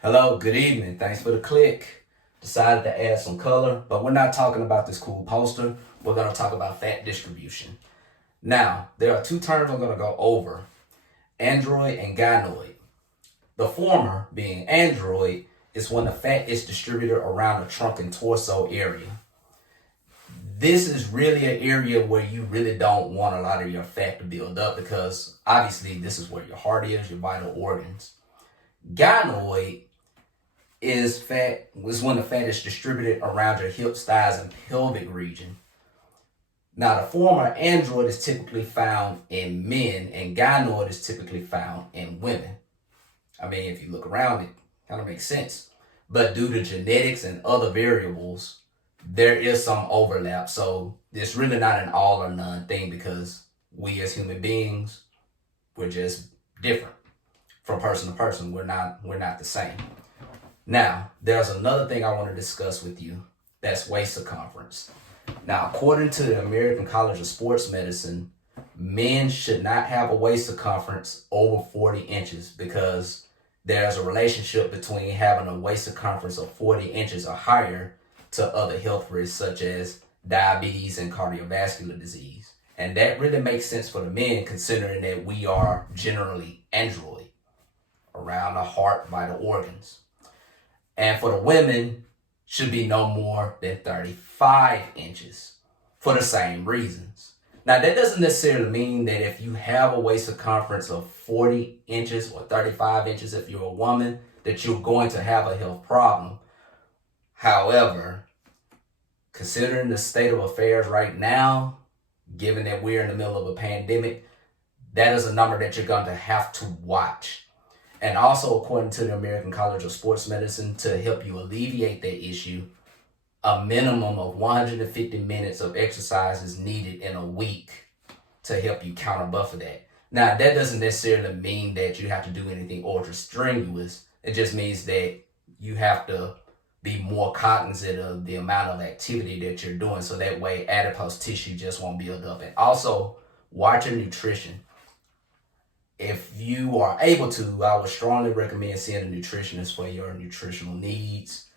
Hello, good evening. Thanks for the click. Decided to add some color, but we're not talking about this cool poster. We're going to talk about fat distribution. Now, there are two terms I'm going to go over, android and gynoid. The former, being android, is when the fat is distributed around the trunk and torso area. This is really an area where you really don't want a lot of your fat to build up because obviously this is where your heart is, your vital organs. Gynoid is when the fat is distributed around your hips, thighs, and pelvic region. Now, the former android is typically found in men, and gynoid is typically found in women. I mean, if you look around, it kind of makes sense. But due to genetics and other variables, there is some overlap. So it's really not an all or none thing because we as human beings, we're just different from person to person. We're not the same. Now, there's another thing I want to discuss with you. That's waist circumference. Now, according to the American College of Sports Medicine, men should not have a waist circumference over 40 inches because there's a relationship between having a waist circumference of 40 inches or higher to other health risks such as diabetes and cardiovascular disease. And that really makes sense for the men considering that we are generally android around the heart, vital organs. And for the women, should be no more than 35 inches for the same reasons. Now, that doesn't necessarily mean that if you have a waist circumference of 40 inches or 35 inches, if you're a woman, that you're going to have a health problem. However, considering the state of affairs right now, given that we're in the middle of a pandemic, that is a number that you're going to have to watch. And also, according to the American College of Sports Medicine, to help you alleviate that issue, a minimum of 150 minutes of exercise is needed in a week to help you counter buffer that. Now, that doesn't necessarily mean that you have to do anything ultra strenuous. It just means that you have to be more cognizant of the amount of activity that you're doing so that way adipose tissue just won't build up. And also, watch your nutrition. If you are able to, I would strongly recommend seeing a nutritionist for your nutritional needs.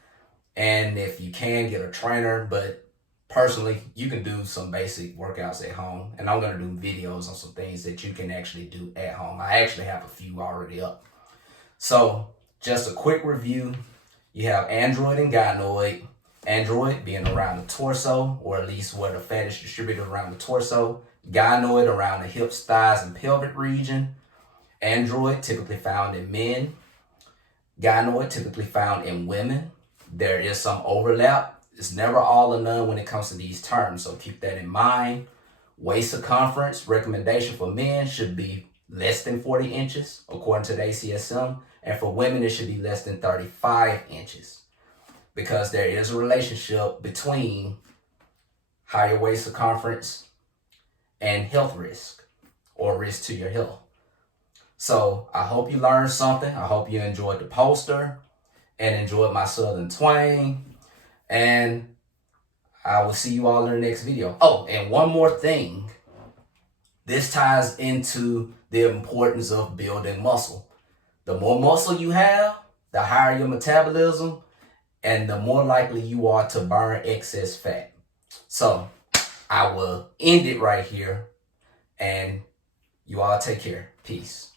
And if you can, get a trainer. But personally, you can do some basic workouts at home. And I'm going to do videos on some things that you can actually do at home. I actually have a few already up. So just a quick review. You have android and gynoid. Android being around the torso, or at least where the fat is distributed around the torso. Gynoid around the hips, thighs, and pelvic region. Android typically found in men. Gynoid typically found in women. There is some overlap. It's never all or none when it comes to these terms, so keep that in mind. Waist circumference recommendation for men should be less than 40 inches, according to the ACSM. And for women, it should be less than 35 inches because there is a relationship between higher waist circumference and health risk or risk to your health. So I hope you learned something. I hope you enjoyed the poster and enjoyed my Southern twang. And I will see you all in the next video. Oh, and one more thing. This ties into the importance of building muscle. The more muscle you have, the higher your metabolism, and the more likely you are to burn excess fat. So I will end it right here. And you all take care. Peace.